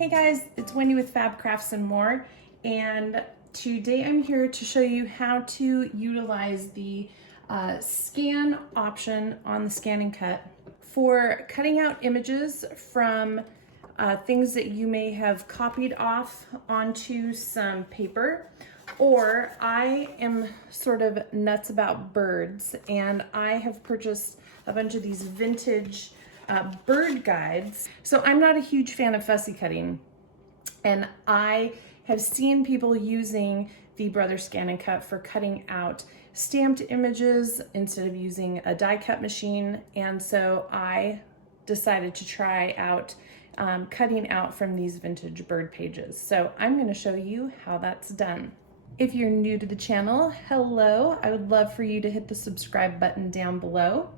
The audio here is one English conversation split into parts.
Hey guys, it's Wendy with Fab Crafts and More, and today I'm here to show you how to utilize the scan option on the ScanNCut for cutting out images from things that you may have copied off onto some paper. Or I am sort of nuts about birds, and I have purchased a bunch of these vintage bird guides. So I'm not a huge fan of fussy cutting, and I have seen people using the Brother ScanNCut for cutting out stamped images instead of using a die cut machine. And so I decided to try out cutting out from these vintage bird pages. So I'm going to show you how that's done. If you're new to the channel, hello. I would love for you to hit the subscribe button down below.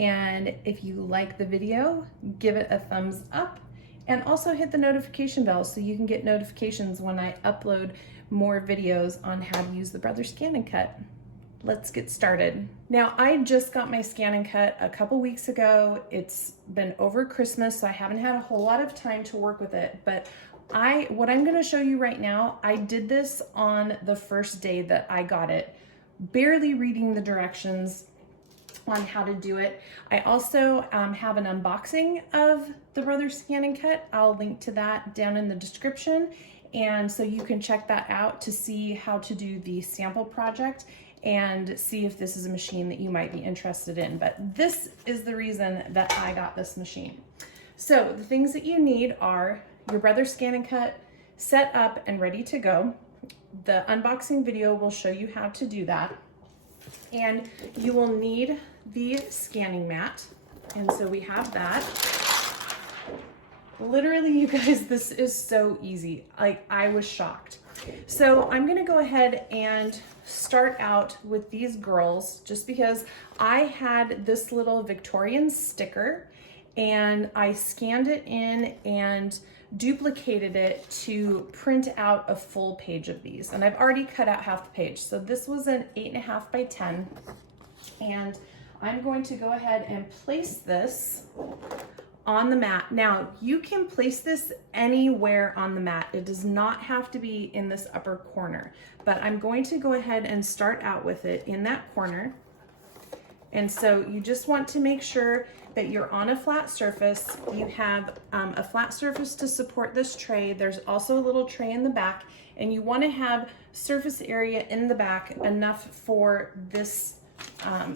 And if you like the video, give it a thumbs up, and also hit the notification bell so you can get notifications when I upload more videos on how to use the Brother ScanNCut. Let's get started. Now, I just got my ScanNCut a couple weeks ago. It's been over Christmas, so I haven't had a whole lot of time to work with it, but what I'm going to show you right now, I did this on the first day that I got it, barely reading the directions on how to do it. I also have an unboxing of the Brother ScanNCut. I'll link to that down in the description, and so you can check that out to see how to do the sample project and see if this is a machine that you might be interested in. But this is the reason that I got this machine. So the things that you need are your Brother ScanNCut set up and ready to go. The unboxing video will show you how to do that. And you will need the scanning mat. And so we have that. Literally, you guys, this is so easy. Like, I was shocked. So I'm gonna go ahead and start out with these girls, just because I had this little Victorian sticker and I scanned it in and duplicated it to print out a full page of these. And I've already cut out half the page. So this was an 8.5 by 10. And I'm going to go ahead and place this on the mat. Now, you can place this anywhere on the mat. It does not have to be in this upper corner, but I'm going to go ahead and start out with it in that corner. And so you just want to make sure that you're on a flat surface. You have a flat surface to support this tray. There's also a little tray in the back, and you want to have surface area in the back enough for this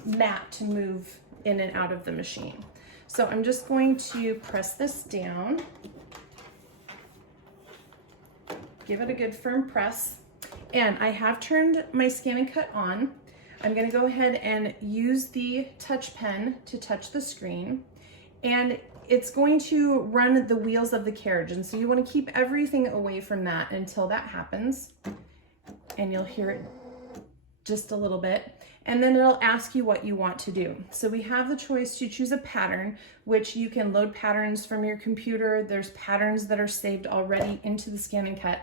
mat to move in and out of the machine. So I'm just going to press this down, give it a good firm press, and I have turned my ScanNCut on. I'm going to go ahead and use the touch pen to touch the screen, and it's going to run the wheels of the carriage. And so you want to keep everything away from that until that happens, and you'll hear it just a little bit. And then it'll ask you what you want to do. So we have the choice to choose a pattern, which you can load patterns from your computer. There's patterns that are saved already into the ScanNCut.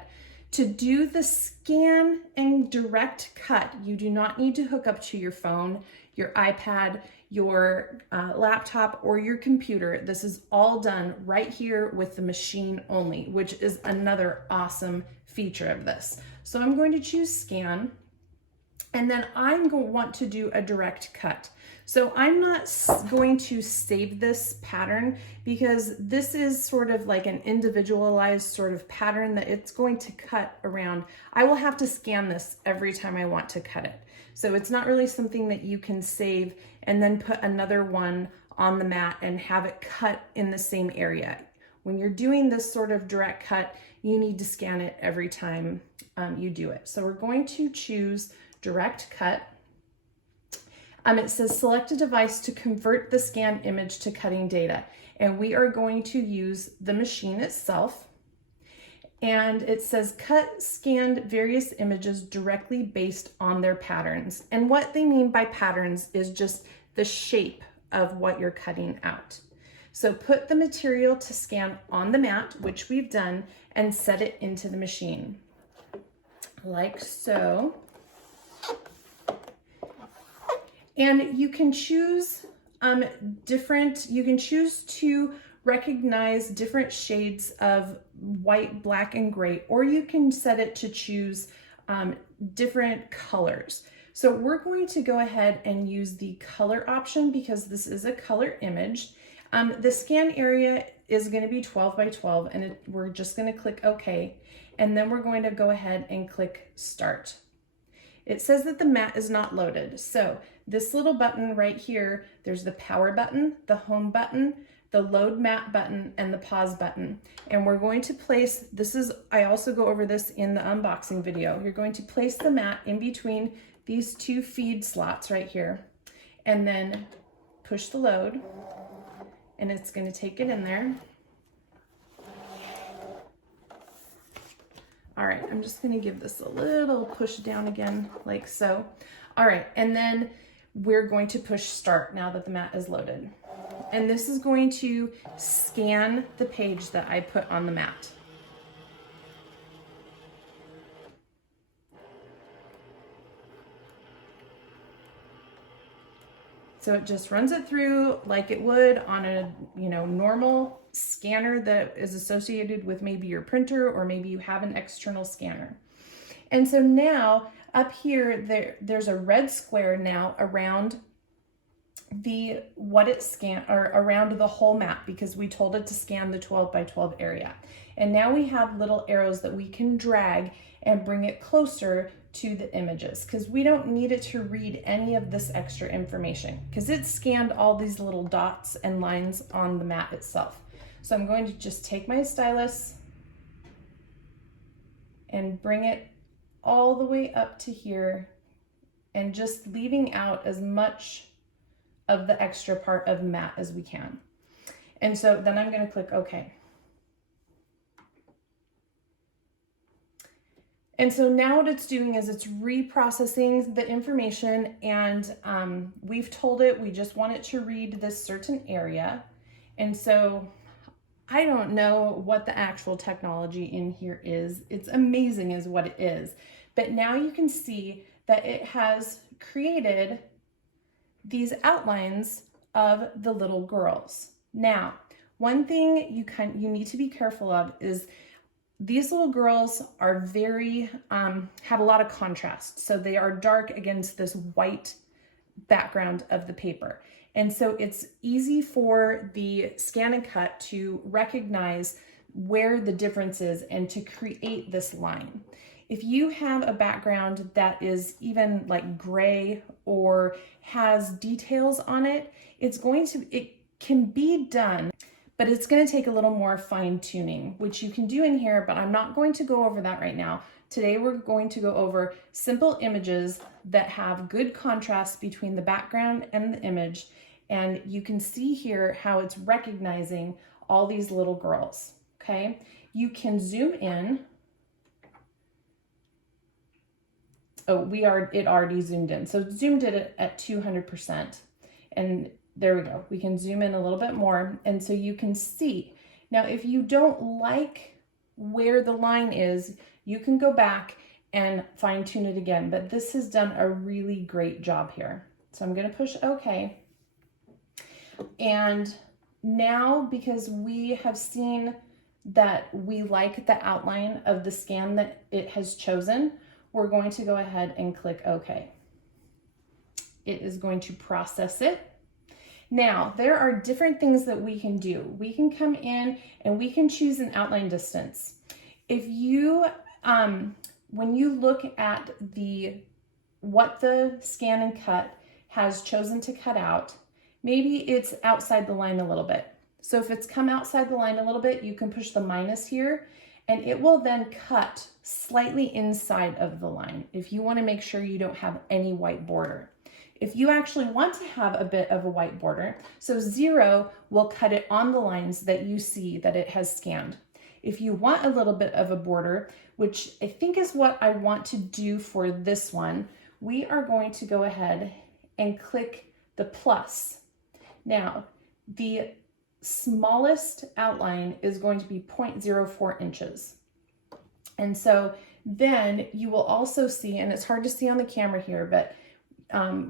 To do the scan and direct cut, you do not need to hook up to your phone, your iPad, your laptop, or your computer. This is all done right here with the machine only, which is another awesome feature of this. So I'm going to choose scan, and then I'm going to want to do a direct cut. So I'm not going to save this pattern because this is sort of like an individualized sort of pattern that it's going to cut around. I will have to scan this every time I want to cut it. So it's not really something that you can save and then put another one on the mat and have it cut in the same area. When you're doing this sort of direct cut, you need to scan it every time you do it. So we're going to choose direct cut. It says select a device to convert the scanned image to cutting data. And we are going to use the machine itself. And it says cut scanned various images directly based on their patterns. And what they mean by patterns is just the shape of what you're cutting out. So put the material to scan on the mat, which we've done, and set it into the machine. Like so. And you can choose you can choose to recognize different shades of white, black, and gray, or you can set it to choose different colors. So we're going to go ahead and use the color option because this is a color image. The scan area is going to be 12 by 12, and we're just going to click OK, and then we're going to go ahead and click Start. It says that the mat is not loaded. So this little button right here, there's the power button, the home button, the load mat button, and the pause button. And we're going to place, I also go over this in the unboxing video. You're going to place the mat in between these two feed slots right here, and then push the load, and it's going to take it in there. All right, I'm just gonna give this a little push down again, like so. All right, and then we're going to push start now that the mat is loaded. And this is going to scan the page that I put on the mat. So it just runs it through like it would on a normal scanner that is associated with maybe your printer, or maybe you have an external scanner. And so now up here, there's a red square now around around the whole map, because we told it to scan the 12 by 12 area. And now we have little arrows that we can drag and bring it closer to the images, because we don't need it to read any of this extra information because it scanned all these little dots and lines on the mat itself. So I'm going to just take my stylus and bring it all the way up to here, and just leaving out as much of the extra part of the mat as we can. And so then I'm going to click OK. And so now what it's doing is it's reprocessing the information, and we've told it we just want it to read this certain area. And so I don't know what the actual technology in here is. It's amazing is what it is. But now you can see that it has created these outlines of the little girls. Now, one thing you need to be careful of is these little girls are very, have a lot of contrast. So they are dark against this white background of the paper. And so it's easy for the ScanNCut to recognize where the difference is and to create this line. If you have a background that is even like gray or has details on it, it can be done, but it's going to take a little more fine tuning, which you can do in here, but I'm not going to go over that right now. Today, we're going to go over simple images that have good contrast between the background and the image. And you can see here how it's recognizing all these little girls, okay? You can zoom in. Oh, it already zoomed in. So it zoomed in at 200%. And there we go. We can zoom in a little bit more. And so you can see. Now, if you don't like where the line is, you can go back and fine tune it again. But this has done a really great job here. So I'm going to push OK. And now, because we have seen that we like the outline of the scan that it has chosen, we're going to go ahead and click OK. It is going to process it. Now, there are different things that we can do. We can come in and we can choose an outline distance. If you, when you look at what the ScanNCut has chosen to cut out, maybe it's outside the line a little bit. So if it's come outside the line a little bit, you can push the minus here, and it will then cut slightly inside of the line if you want to make sure you don't have any white border. If you actually want to have a bit of a white border, so 0 will cut it on the lines that you see that it has scanned. If you want a little bit of a border, which I think is what I want to do for this one, we are going to go ahead and click the plus. Now, the smallest outline is going to be 0.04 inches. And so then you will also see, and it's hard to see on the camera here, but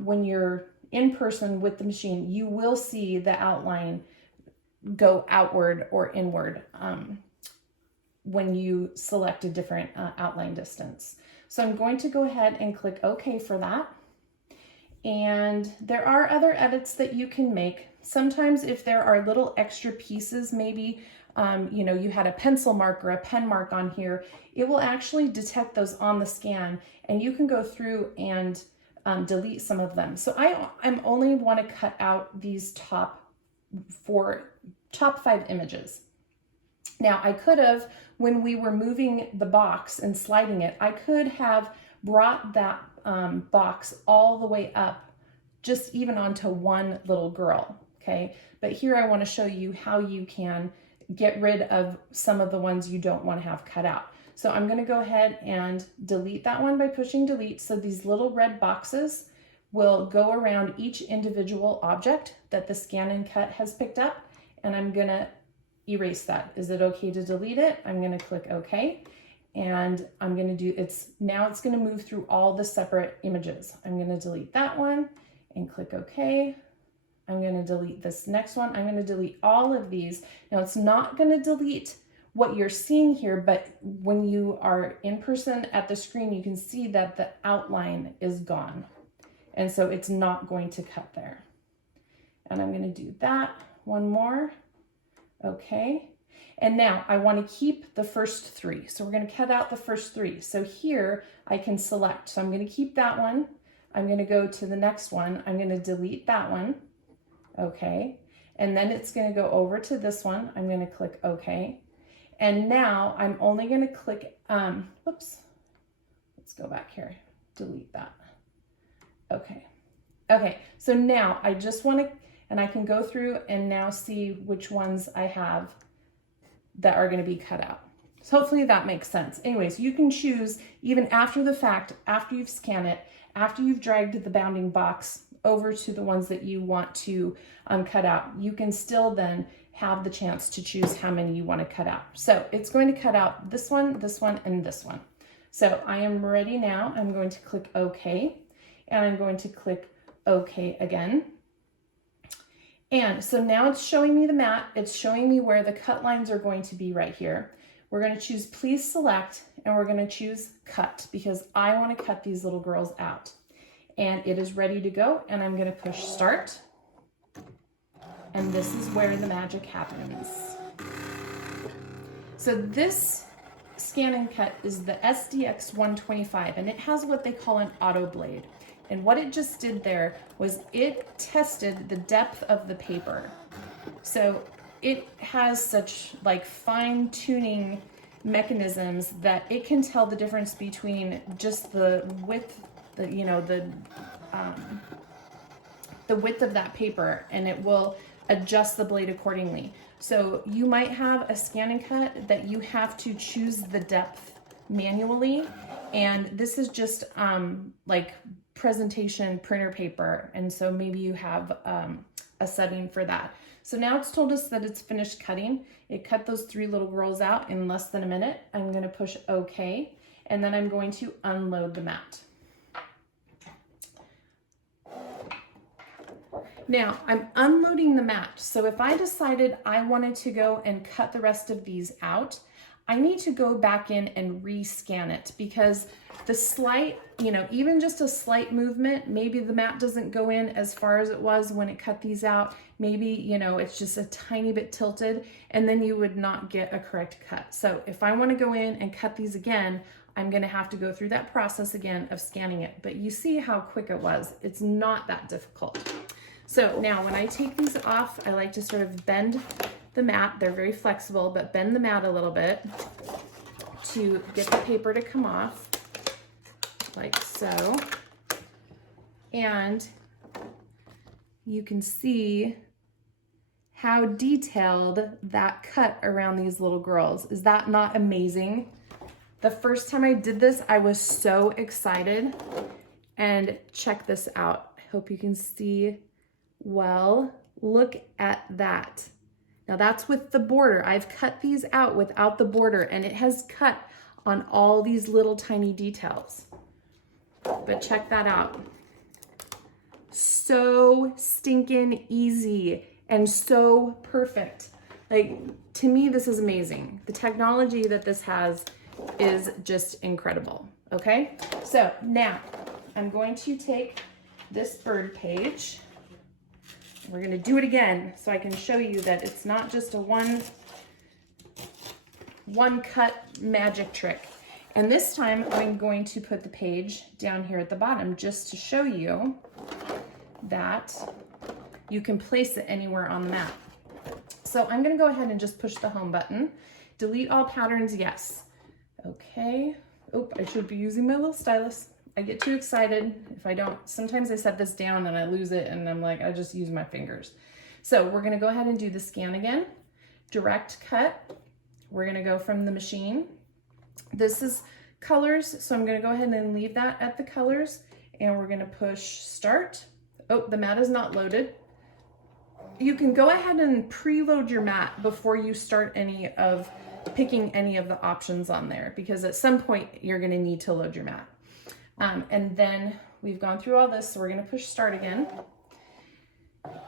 when you're in person with the machine, you will see the outline go outward or inward when you select a different outline distance. So I'm going to go ahead and click OK for that. And there are other edits that you can make. Sometimes if there are little extra pieces, maybe you know, you had a pencil mark or a pen mark on here, it will actually detect those on the scan, and you can go through and delete some of them. So I'm only want to cut out these top 5 images. Now I could have, when we were moving the box and sliding it, I could have brought that box all the way up, just even onto one little girl, okay? But here I want to show you how you can get rid of some of the ones you don't want to have cut out. So I'm going to go ahead and delete that one by pushing delete. So these little red boxes will go around each individual object that the ScanNCut has picked up, and I'm going to erase that. Is it okay to delete it? I'm going to click OK, and I'm going to do now it's going to move through all the separate images. I'm going to delete that one and click OK. I'm going to delete this next one. I'm going to delete all of these. Now it's not going to delete what you're seeing here, but when you are in person at the screen, you can see that the outline is gone. And so it's not going to cut there. And I'm going to do that one more. Okay. And now I want to keep the first 3. So we're going to cut out the first 3. So here I can select. So I'm going to keep that one. I'm going to go to the next one. I'm going to delete that one. Okay. And then it's going to go over to this one. I'm going to click OK. And now I'm only going to click, whoops, let's go back here, delete that. Okay. Okay. So now I just want to, and I can go through and now see which ones I have that are going to be cut out. So hopefully that makes sense. Anyways, you can choose even after the fact, after you've scanned it, after you've dragged the bounding box over to the ones that you want to cut out, you can still then have the chance to choose how many you want to cut out. So it's going to cut out this one, and this one. So I am ready now. I'm going to click OK, and I'm going to click OK again. And so now it's showing me the mat. It's showing me where the cut lines are going to be right here. We're going to choose please select, and we're going to choose cut because I want to cut these little girls out. And it is ready to go, and I'm going to push start. And this is where the magic happens. So this ScanNCut is the SDX 125, and it has what they call an auto blade. And what it just did there was it tested the depth of the paper. So it has such like fine tuning mechanisms that it can tell the difference between just the width, the width of that paper, and it will adjust the blade accordingly. So you might have a ScanNCut that you have to choose the depth manually, and this is just like presentation printer paper, and so maybe you have a setting for that. So now it's told us that it's finished cutting. It cut those 3 little girls out in less than a minute. I'm going to push OK, and then I'm going to unload the mat. Now I'm unloading the mat. So if I decided I wanted to go and cut the rest of these out, I need to go back in and rescan it because the slight, even just a slight movement, maybe the mat doesn't go in as far as it was when it cut these out. Maybe, it's just a tiny bit tilted, and then you would not get a correct cut. So if I want to go in and cut these again, I'm going to have to go through that process again of scanning it. But you see how quick it was. It's not that difficult. So now when I take these off, I like to sort of bend the mat. They're very flexible, but bend the mat a little bit to get the paper to come off, like so. And you can see how detailed that cut around these little girls. Is that not amazing? The first time I did this, I was so excited. And check this out. I hope you can see well. Look at that. Now that's with the border. I've cut these out without the border, and it has cut on all these little tiny details. But check that out. So stinking easy and so perfect. Like, to me, this is amazing. The technology that this has is just incredible, okay? So now I'm going to take this bird page. We're gonna do it again so I can show you that it's not just a one cut magic trick. And this time I'm going to put the page down here at the bottom just to show you that you can place it anywhere on the map. So I'm gonna go ahead and just push the home button. Delete all patterns, yes. Okay. Oh, I should be using my little stylus. I get too excited if I don't. Sometimes I set this down and I lose it and I'm like, I just use my fingers. So we're gonna go ahead and do the scan again. Direct cut. We're gonna go from the machine. This is colors, so I'm gonna go ahead and leave that at the colors and we're gonna push start. Oh, the mat is not loaded. You can go ahead and preload your mat before you start picking any of the options on there, because at some point you're gonna need to load your mat. And then we've gone through all this, so we're gonna push start again.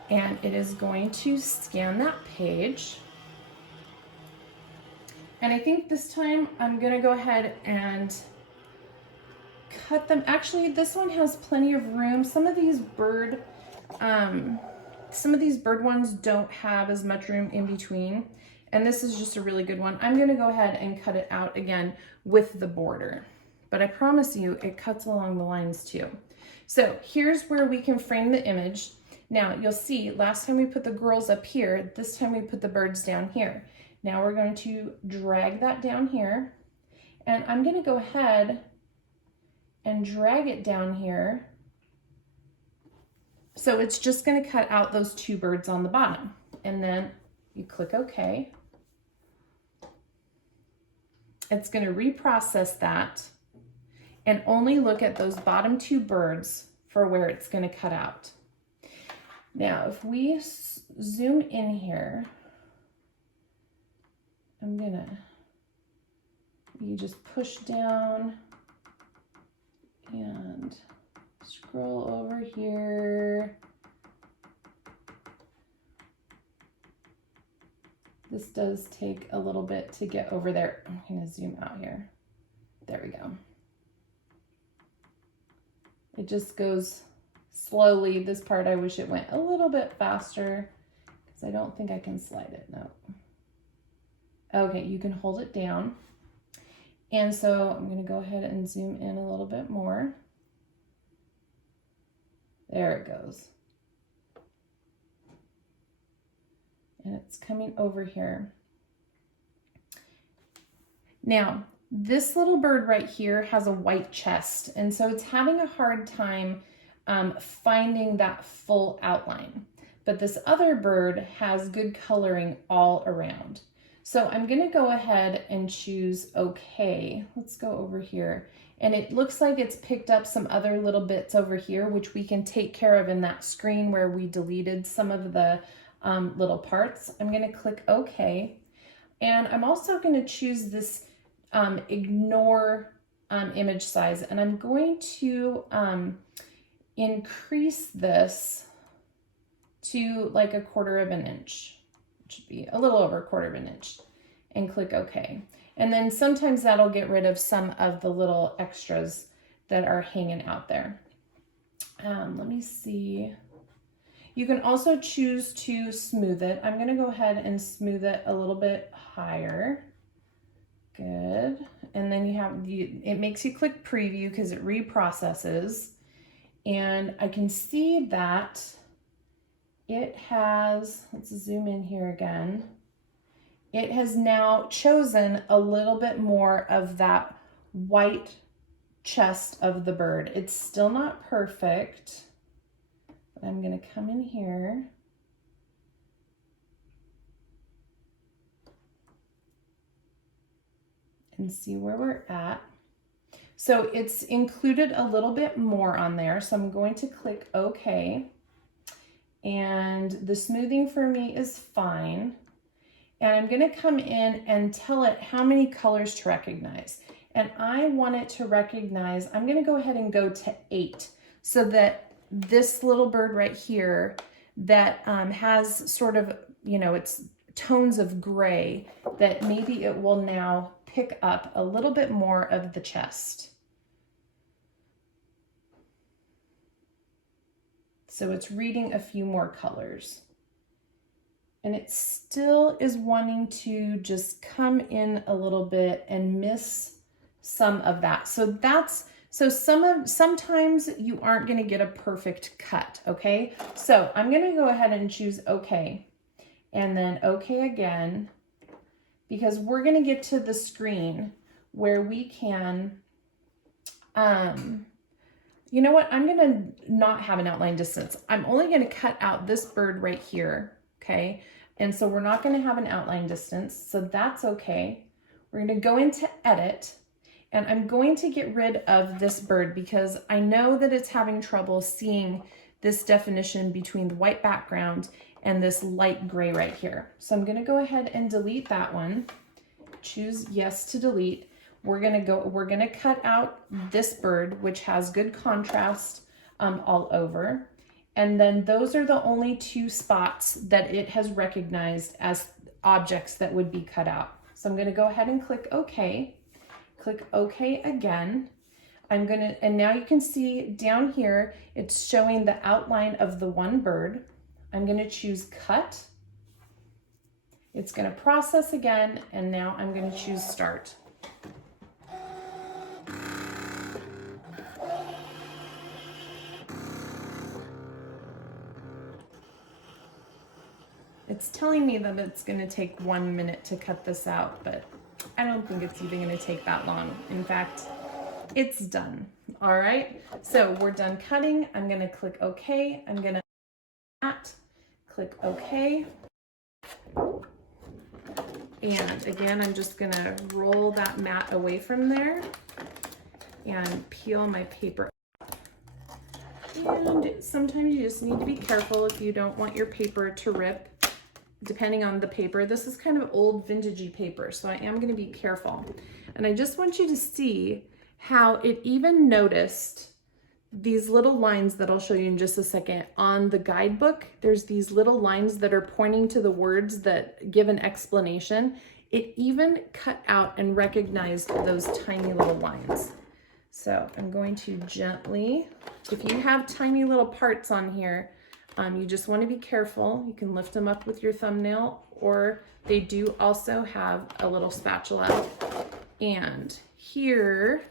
And it is going to scan that page. And I think this time I'm gonna go ahead and cut them. Actually, this one has plenty of room. Some of these bird ones don't have as much room in between. And this is just a really good one. I'm gonna go ahead and cut it out again with the border. But I promise you, it cuts along the lines too. So here's where we can frame the image. Now you'll see, last time we put the girls up here, this time we put the birds down here. Now we're going to drag that down here, and I'm gonna go ahead and drag it down here. So it's just gonna cut out those two birds on the bottom. And then you click OK. It's gonna reprocess that and only look at those bottom two birds for where it's gonna cut out. Now, if we zoom in here, you just push down and scroll over here. This does take a little bit to get over there. I'm gonna zoom out here. There we go. It just goes slowly. This part, I wish it went a little bit faster because I don't think I can slide it, no. Okay, you can hold it down. And so I'm gonna go ahead and zoom in a little bit more. There it goes. And it's coming over here. Now, this little bird right here has a white chest, and so it's having a hard time finding that full outline. But this other bird has good coloring all around. So I'm gonna go ahead and choose OK. Let's go over here. And it looks like it's picked up some other little bits over here, which we can take care of in that screen where we deleted some of the little parts. I'm gonna click OK. And I'm also gonna choose this ignore image size. And I'm going to increase this to like 1/4 of an inch. Should be a little over 1/4 of an inch, and click OK. And then sometimes that'll get rid of some of the little extras that are hanging out there. Let me see. You can also choose to smooth it. I'm gonna go ahead and smooth it a little bit higher. Good. And then it makes you click preview because it reprocesses. And I can see that it has, let's zoom in here again. It has now chosen a little bit more of that white chest of the bird. It's still not perfect, but I'm gonna come in here and see where we're at. So it's included a little bit more on there. So I'm going to click OK. And the smoothing for me is fine. And I'm gonna come in and tell it how many colors to recognize. And I want it to recognize, I'm gonna go ahead and go to 8 so that this little bird right here that has sort of, it's tones of gray that maybe it will now pick up a little bit more of the chest. So it's reading a few more colors. And it still is wanting to just come in a little bit and miss some of that. Sometimes you aren't going to get a perfect cut, okay? So I'm going to go ahead and choose okay, and then okay again, because we're going to get to the screen where we can, you know what? I'm going to not have an outline distance. I'm only going to cut out this bird right here, okay? And so we're not going to have an outline distance, so that's okay. We're going to go into edit, and I'm going to get rid of this bird because I know that it's having trouble seeing this definition between the white background and this light gray right here. So I'm going to go ahead and delete that one. Choose yes to delete. We're going to cut out this bird, which has good contrast all over. And then those are the only two spots that it has recognized as objects that would be cut out. So I'm going to go ahead and click OK. Click OK again. And now you can see down here, it's showing the outline of the one bird. I'm going to choose cut. It's going to process again, and now I'm going to choose start. It's telling me that it's going to take 1 minute to cut this out, but I don't think it's even going to take that long. In fact, it's done. All right, so we're done cutting. I'm going to click OK. I'm going to click OK. And again, I'm just going to roll that mat away from there and peel my paper. And sometimes you just need to be careful if you don't want your paper to rip. Depending on the paper, this is kind of old vintagey paper, so I am going to be careful. And I just want you to see how it even noticed these little lines that I'll show you in just a second. On the guidebook, there's these little lines that are pointing to the words that give an explanation. It even cut out and recognized those tiny little lines. So I'm going to gently, if you have tiny little parts on here, you just want to be careful. You can lift them up with your thumbnail, or they do also have a little spatula. And here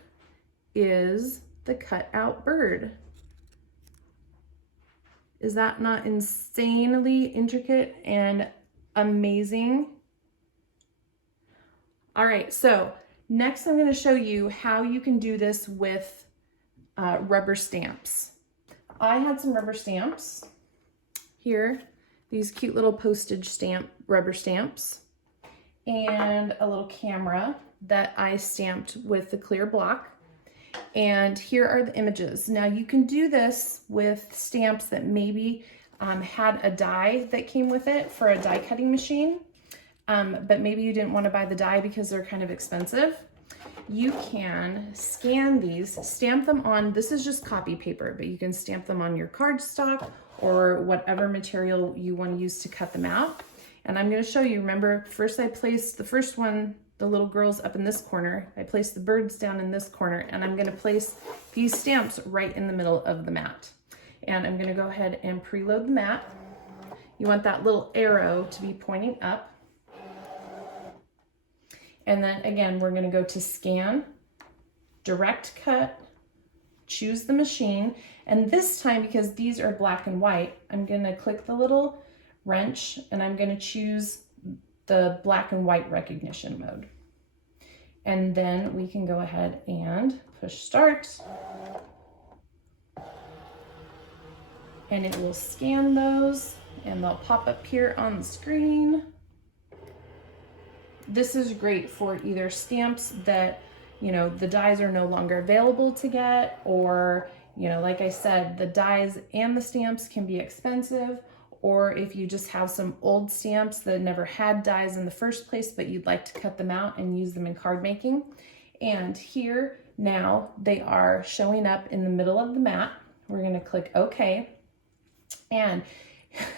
is the cut out bird. Is that not insanely intricate and amazing? All right, so next I'm going to show you how you can do this with rubber stamps. I had some rubber stamps. Here, these cute little postage stamp rubber stamps, and a little camera that I stamped with the clear block. And here are the images. Now you can do this with stamps that maybe had a die that came with it for a die cutting machine, but maybe you didn't want to buy the die because they're kind of expensive. You can scan these, stamp them on, this is just copy paper, but you can stamp them on your cardstock or whatever material you want to use to cut them out. And I'm going to show you, remember, first I placed the first one, the little girls up in this corner. I placed the birds down in this corner, and I'm going to place these stamps right in the middle of the mat. And I'm going to go ahead and preload the mat. You want that little arrow to be pointing up. And then again, we're going to go to scan, direct cut, choose the machine. And this time, because these are black and white, I'm going to click the little wrench and I'm going to choose the black and white recognition mode. And then we can go ahead and push start. And it will scan those and they'll pop up here on the screen. This is great for either stamps that, you know, the dies are no longer available to get, or, you know, like I said, the dies and the stamps can be expensive, or if you just have some old stamps that never had dies in the first place, but you'd like to cut them out and use them in card making. And here now they are showing up in the middle of the mat. We're going to click OK. And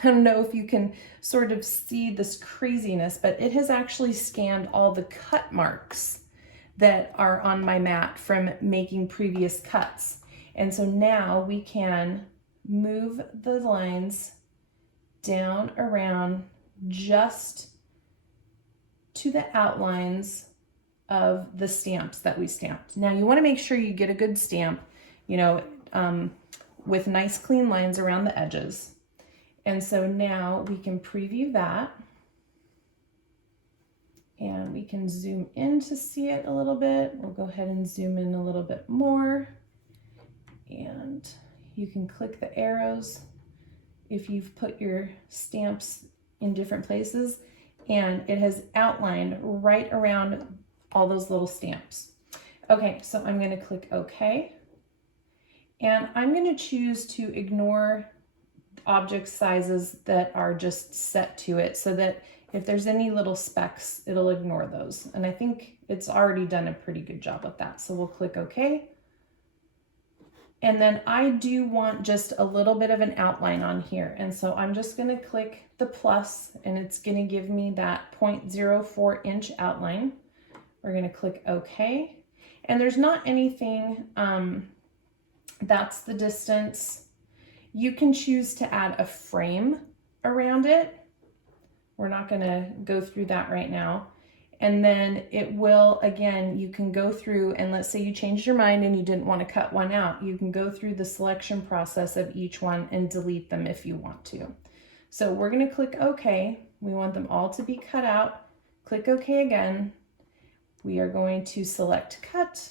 I don't know if you can sort of see this craziness, but it has actually scanned all the cut marks that are on my mat from making previous cuts. And so now we can move the lines down around just to the outlines of the stamps that we stamped. Now you want to make sure you get a good stamp, you know, with nice clean lines around the edges. And so now we can preview that, and we can zoom in to see it a little bit. We'll go ahead and zoom in a little bit more, and you can click the arrows if you've put your stamps in different places, and it has outlined right around all those little stamps. Okay, so I'm going to click OK, and I'm going to choose to ignore object sizes that are just set to it, so that if there's any little specks, it'll ignore those. And I think it's already done a pretty good job with that. So we'll click OK. And then I do want just a little bit of an outline on here. And so I'm just going to click the plus, and it's going to give me that 0.04 inch outline. We're going to click OK. And there's not anything, that's the distance. You can choose to add a frame around it. We're not going to go through that right now. And then it will, again, you can go through, and let's say you changed your mind and you didn't want to cut one out. You can go through the selection process of each one and delete them if you want to. So we're going to click OK. We want them all to be cut out. Click OK again. We are going to select cut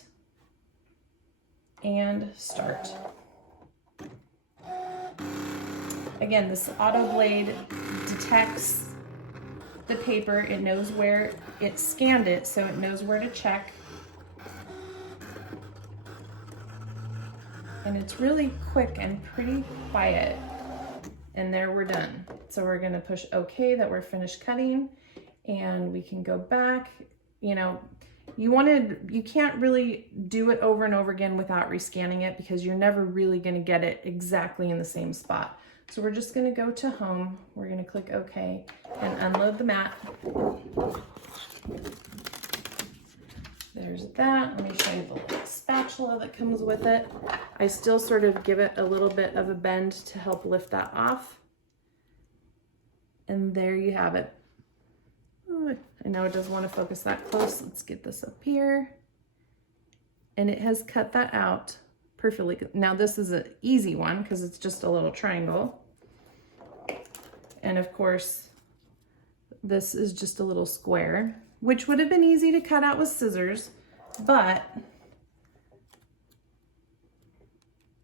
and start. Again, this auto blade detects the paper. It knows where it scanned it, so it knows where to check. And it's really quick and pretty quiet. And there we're done. So we're going to push OK that we're finished cutting, and we can go back. You know, you can't really do it over and over again without rescanning it, because you're never really going to get it exactly in the same spot. So we're just going to go to home. We're going to click OK and unload the mat. There's that. Let me show you the little spatula that comes with it. I still sort of give it a little bit of a bend to help lift that off. And there you have it. Ooh, I know it doesn't want to focus that close. Let's get this up here. And it has cut that out perfectly. Now this is an easy one because it's just a little triangle. And of course, this is just a little square, which would have been easy to cut out with scissors, but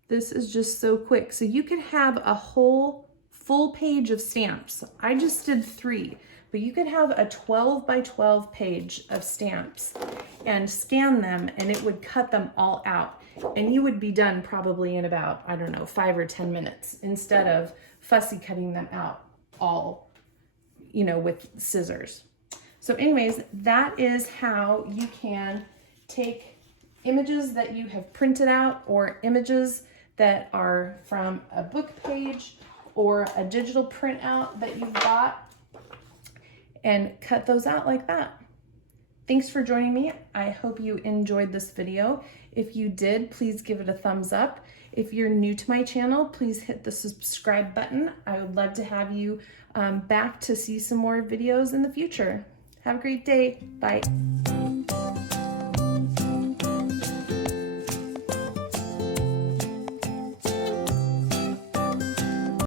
this is just so quick. So you could have a whole full page of stamps. I just did 3, but you could have a 12 by 12 page of stamps and scan them, and it would cut them all out. And you would be done probably in about, I don't know, 5 or 10 minutes instead of fussy cutting them out all, you know, with scissors. So anyways, that is how you can take images that you have printed out, or images that are from a book page or a digital printout that you've got, and cut those out like that. Thanks for joining me. I hope you enjoyed this video. If you did, please give it a thumbs up. If you're new to my channel, please hit the subscribe button. I would love to have you back to see some more videos in the future. Have a great day. Bye.